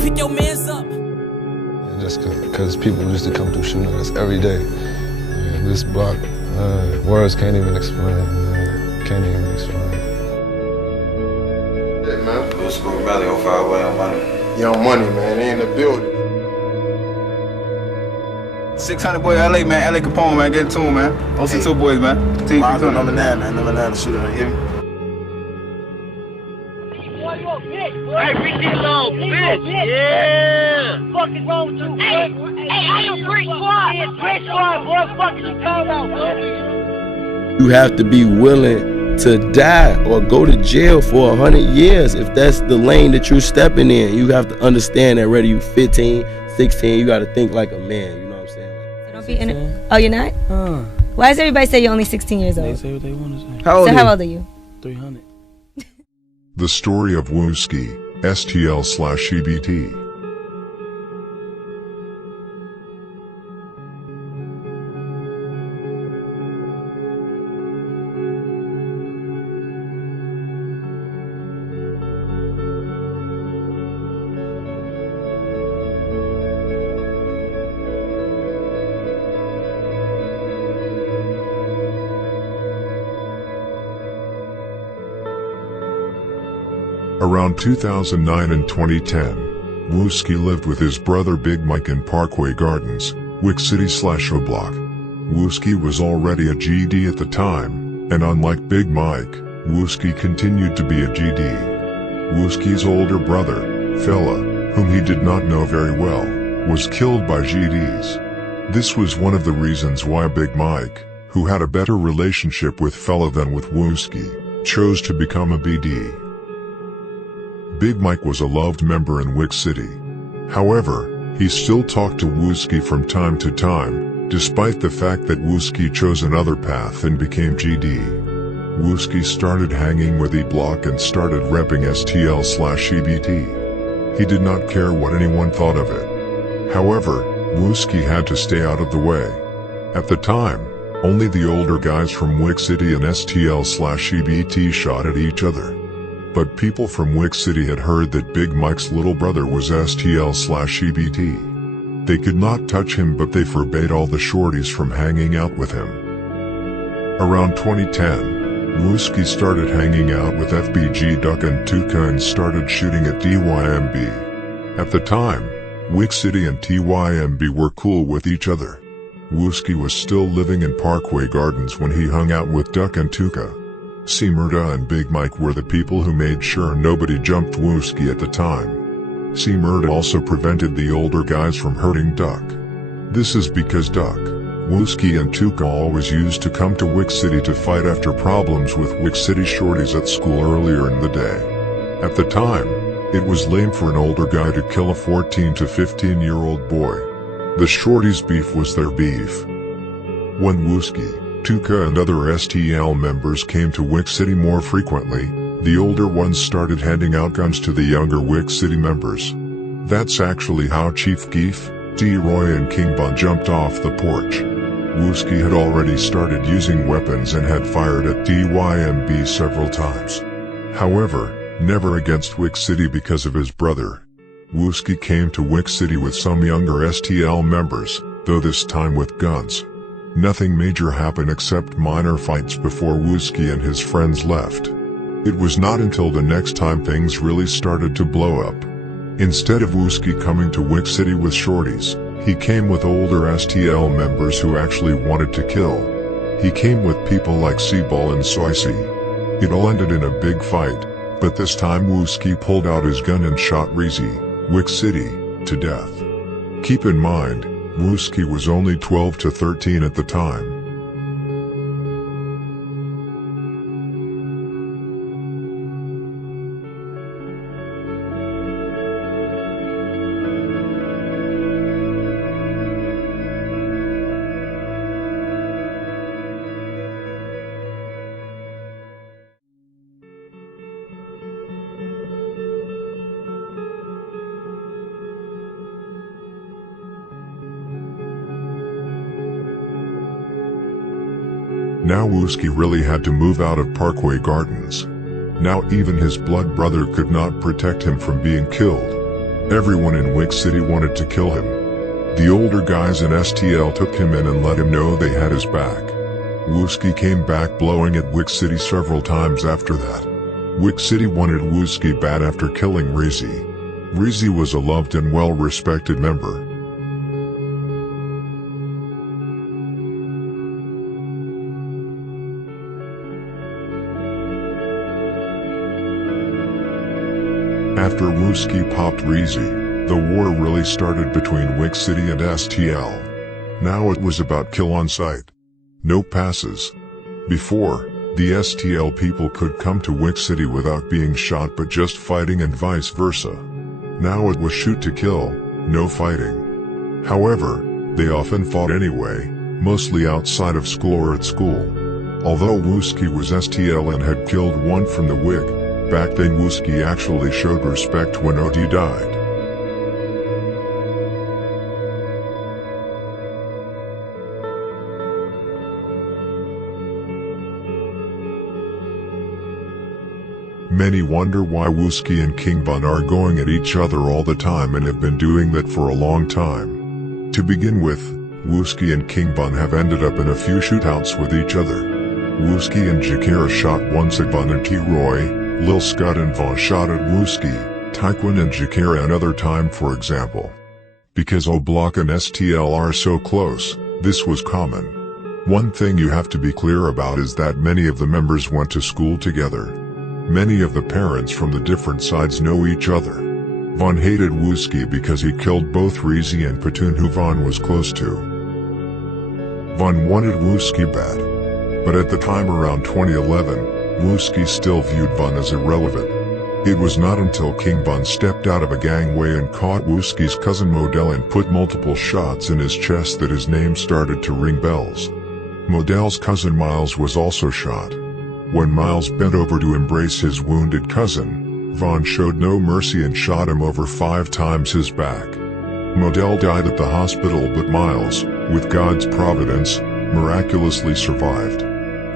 Pick your mans up. Just because people used to come through shooting us every day. And this block, words can't even explain. Can't even explain. Yeah, man. Good school rally on fire, Young Money. Young Money, man. They in the building. 600 boy, LA, man. LA Capone, man. Get it to him, man. OC2 boys, man. Team Number 9, man. Number 9 shooter, you hear me? Hey, bitch, bitch. Yeah. What the fuck is wrong with you? Hey, I am Brick Squad. Brick Squad, boy. What the fuck is you talking about, boy? You have to be willing to die or go to jail for 100 years if that's the lane that you're stepping in. You have to understand that whether you're 15, 16, you got to think like a man. You know what I'm saying? Don't be in it. Oh, you're not? Why does everybody say you're only 16 years old? They say what they want to say. How old are you? 300. The Story of Wooski, STL/EBT. Around 2009 and 2010, Wooski lived with his brother Big Mike in Parkway Gardens, Wick City/O Block. Wooski was already a GD at the time, and unlike Big Mike, Wooski continued to be a GD. Wooski's older brother, Fella, whom he did not know very well, was killed by GDs. This was one of the reasons why Big Mike, who had a better relationship with Fella than with Wooski, chose to become a BD. Big Mike was a loved member in Wick City. However, he still talked to Wooski from time to time, despite the fact that Wooski chose another path and became GD. Wooski started hanging with E-Block and started repping STL/EBT. He did not care what anyone thought of it. However, Wooski had to stay out of the way. At the time, only the older guys from Wick City and STL/EBT shot at each other. But people from Wick City had heard that Big Mike's little brother was STL/EBT. They could not touch him, but they forbade all the shorties from hanging out with him. Around 2010, Wooski started hanging out with FBG Duck and Tuka and started shooting at TYMB. At the time, Wick City and TYMB were cool with each other. Wooski was still living in Parkway Gardens when he hung out with Duck and Tuka. C-Murda and Big Mike were the people who made sure nobody jumped Wooski at the time. C-Murda also prevented the older guys from hurting Duck. This is because Duck, Wooski and Tuka always used to come to Wick City to fight after problems with Wick City shorties at school earlier in the day. At the time, it was lame for an older guy to kill a 14 to 15-year-old boy. The shorties' beef was their beef. When Wooski, Tuka and other STL members came to Wick City more frequently, the older ones started handing out guns to the younger Wick City members. That's actually how Chief Keef, D-Roy and King Bun jumped off the porch. Wooski had already started using weapons and had fired at TYMB several times. However, never against Wick City because of his brother. Wooski came to Wick City with some younger STL members, though this time with guns. Nothing major happened except minor fights before Wooski and his friends left. It was not until the next time things really started to blow up. Instead of Wooski coming to Wick City with shorties, he came with older STL members who actually wanted to kill. He came with people like C-Ball and Soicy. It all ended in a big fight, but this time Wooski pulled out his gun and shot Reezy, Wick City, to death. Keep in mind, Wooski was only 12 to 13 at the time. Now Wooski really had to move out of Parkway Gardens. Now even his blood brother could not protect him from being killed. Everyone in Wick City wanted to kill him. The older guys in STL took him in and let him know they had his back. Wooski came back blowing at Wick City several times after that. Wick City wanted Wooski bad after killing Reezy. Reezy was a loved and well-respected member. After Wooski popped Reezy, the war really started between Wick City and STL. Now it was about kill on sight. No passes. Before, the STL people could come to Wick City without being shot but just fighting and vice versa. Now it was shoot to kill, no fighting. However, they often fought anyway, mostly outside of school or at school. Although Wooski was STL and had killed one from the Wick, back then Wooski actually showed respect when OD died. Many wonder why Wooski and King Von are going at each other all the time and have been doing that for a long time. To begin with, Wooski and King Von have ended up in a few shootouts with each other. Wooski and Jakira shot once at Von and T-Roy, Lil Scott and Von shot at Wooski, Taekwon and Jakira another time for example. Because O-Block and STL are so close, this was common. One thing you have to be clear about is that many of the members went to school together. Many of the parents from the different sides know each other. Von hated Wooski because he killed both Reezy and Patoon who Von was close to. Von wanted Wooski bad. But at the time around 2011, Wooski still viewed Von as irrelevant. It was not until King Von stepped out of a gangway and caught Wooski's cousin Modell and put multiple shots in his chest that his name started to ring bells. Modell's cousin Miles was also shot. When Miles bent over to embrace his wounded cousin, Von showed no mercy and shot him over 5 times his back. Modell died at the hospital but Miles, with God's providence, miraculously survived.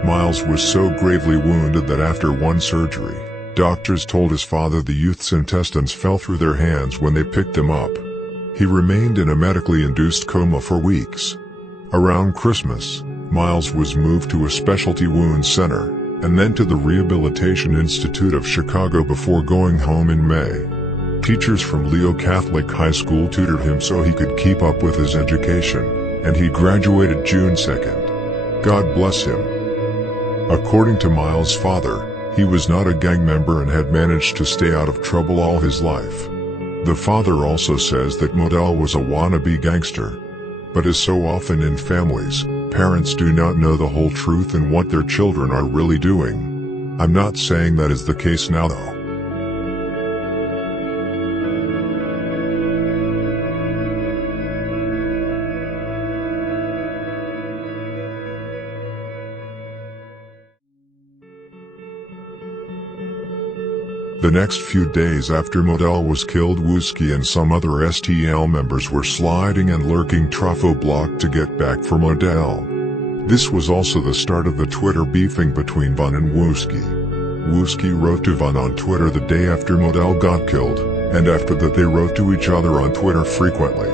Miles was so gravely wounded that after one surgery, doctors told his father the youth's intestines fell through their hands when they picked him up. He remained in a medically induced coma for weeks. Around Christmas, Miles was moved to a specialty wound center, and then to the Rehabilitation Institute of Chicago before going home in May. Teachers from Leo Catholic High School tutored him so he could keep up with his education, and he graduated June 2nd. God bless him. According to Miles' father, he was not a gang member and had managed to stay out of trouble all his life. The father also says that Modell was a wannabe gangster. But as so often in families, parents do not know the whole truth and what their children are really doing. I'm not saying that is the case now though. The next few days after Modell was killed, Wooski and some other STL members were sliding and lurking Trafo Block to get back for Modell. This was also the start of the Twitter beefing between Von and Wooski. Wooski wrote to Von on Twitter the day after Modell got killed, and after that they wrote to each other on Twitter frequently.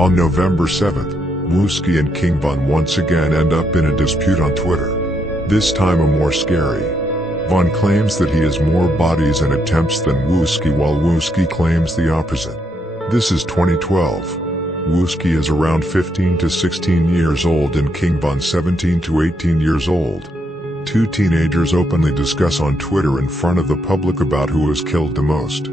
On November 7th, Wooski and King Von once again end up in a dispute on Twitter. This time a more scary. Von claims that he has more bodies and attempts than Wooski, while Wooski claims the opposite. This is 2012. Wooski is around 15 to 16 years old and King Von 17 to 18 years old. Two teenagers openly discuss on Twitter in front of the public about who was killed the most.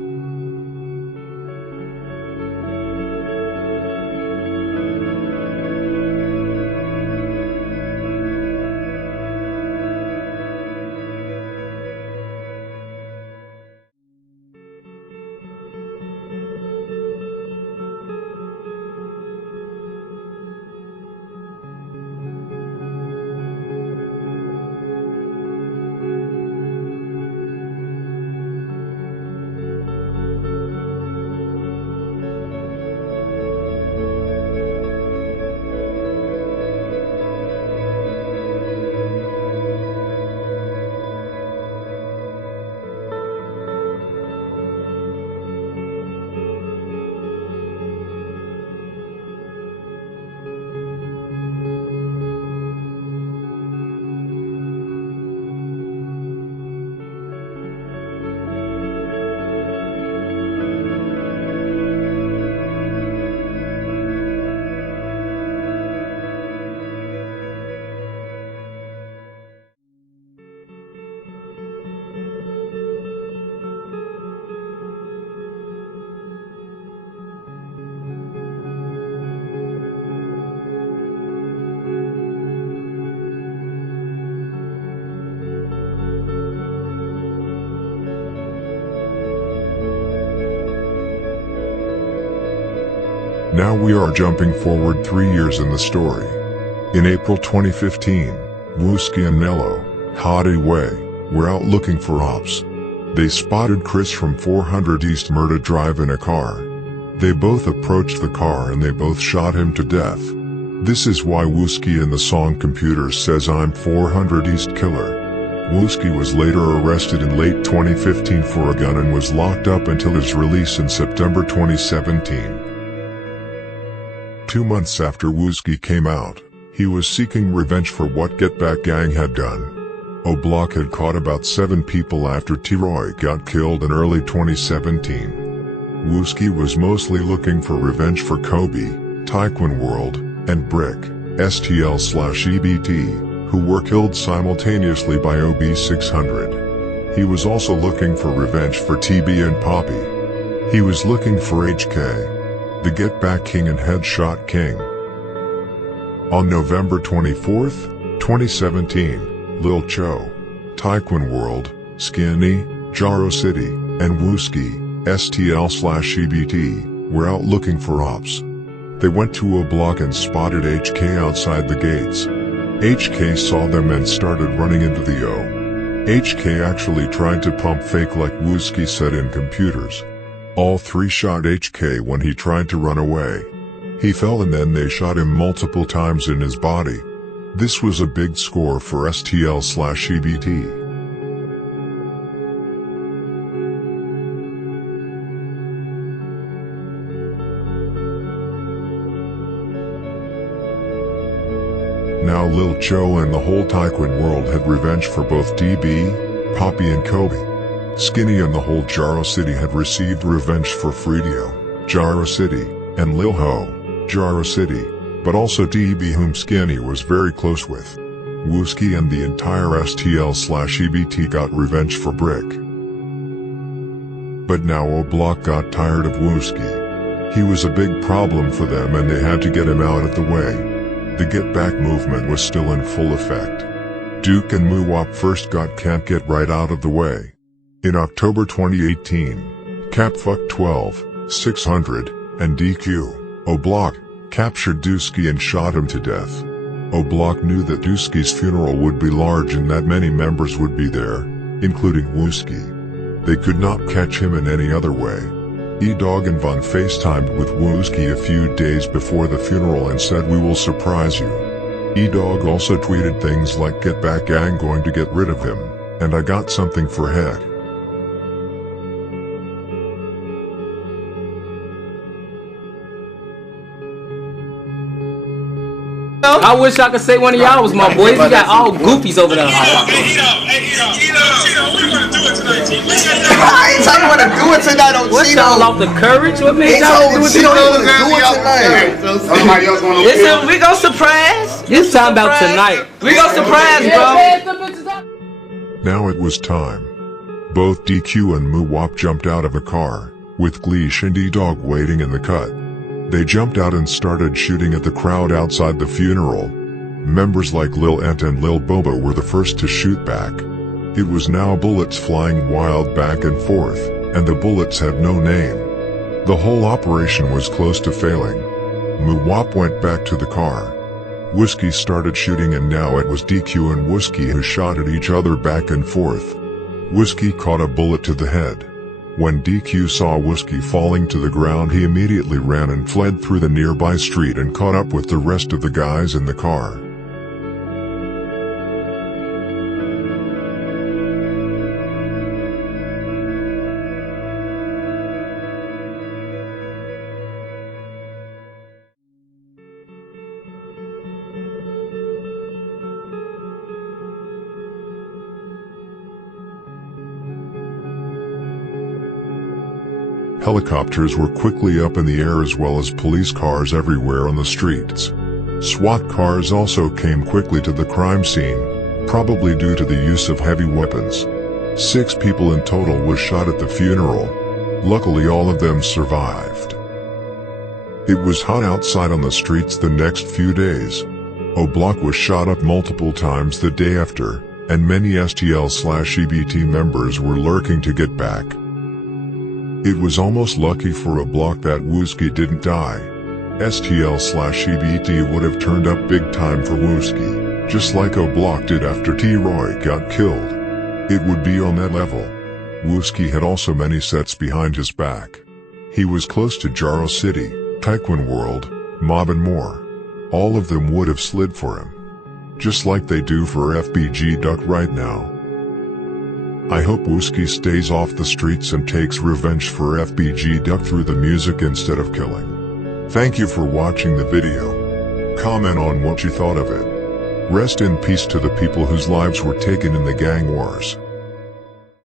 Now we are jumping forward 3 years in the story. In April 2015, Wooski and Nello, Hottie Way, were out looking for ops. They spotted Chris from 400 East Murda Drive in a car. They both approached the car and they both shot him to death. This is why Wooski in the song Computer says I'm 400 East Killer. Wooski was later arrested in late 2015 for a gun and was locked up until his release in September 2017. 2 months after Wooski came out, he was seeking revenge for what Get Back Gang had done. O-Block had caught about 7 people after T-Roy got killed in early 2017. Wooski was mostly looking for revenge for Kobe, Taekwon World, and Brick, STL/EBT, who were killed simultaneously by OB600. He was also looking for revenge for TB and Poppy. He was looking for HK, the Get Back King and Headshot King. On November 24th, 2017, Lil Cho, Taekwon World, Skinny, Jaro City, and Wooski, STL/EBT, were out looking for ops. They went to O-Block and spotted HK outside the gates. HK saw them and started running into the O. HK actually tried to pump fake like Wooski said in Computers. All 3 shot HK when he tried to run away. He fell and then they shot him multiple times in his body. This was a big score for STL/EBT. Now Lil Cho and the whole Taekwon World had revenge for both DB, Poppy and Kobe. Skinny and the whole Jaro City had received revenge for Fredio, Jaro City, and Lil Ho, Jaro City, but also DB whom Skinny was very close with. Wooski and the entire STL/EBT got revenge for Brick. But now O-Block got tired of Wooski. He was a big problem for them and they had to get him out of the way. The Get Back movement was still in full effect. Duke and Muwop first got Can't Get Right out of the way. In October 2018, Capfuck 12, 600, and DQ, O-Block, captured Dusky and shot him to death. O-Block knew that Dusky's funeral would be large and that many members would be there, including Wooski. They could not catch him in any other way. E-Dog and Von FaceTimed with Wooski a few days before the funeral and said we will surprise you. E-Dog also tweeted things like Get Back Gang going to get rid of him, and I got something for head. though. I wish I could say one of y'all was my boys. We got all goofies over there. I ain't tell you what to do it tonight on What Cheeto. y'all off the courage? What made He y'all told do it Cheeto tonight? to do it tonight. Somebody else gonna Listen, we gon' surprise. It's time about tonight. We gon' surprise, bro. Now it was time. Both DQ and Muwop jumped out of a car, with Gleesh and E-Dog waiting in the cut. They jumped out and started shooting at the crowd outside the funeral. Members like Lil Ent and Lil Bobo were the first to shoot back. It was now bullets flying wild back and forth, and the bullets had no name. The whole operation was close to failing. Muwop went back to the car. Wooski started shooting, and now it was DQ and Wooski who shot at each other back and forth. Wooski caught a bullet to the head. When DQ saw Wooski falling to the ground, he immediately ran and fled through the nearby street and caught up with the rest of the guys in the car. Helicopters were quickly up in the air, as well as police cars everywhere on the streets. SWAT cars also came quickly to the crime scene, probably due to the use of heavy weapons. 6 people in total was shot at the funeral. Luckily, all of them survived. It was hot outside on the streets the next few days. O-Block was shot up multiple times the day after, and many STL/EBT members were lurking to get back. It was almost lucky for O-Block that Wooski didn't die. STL/EBT would have turned up big time for Wooski, just like O-Block did after T-Roy got killed. It would be on that level. Wooski had also many sets behind his back. He was close to Jaro City, Taekwon World, Mob and more. All of them would have slid for him. Just like they do for FBG Duck right now. I hope Wooski stays off the streets and takes revenge for FBG Duck through the music instead of killing. Thank you for watching the video. Comment on what you thought of it. Rest in peace to the people whose lives were taken in the gang wars.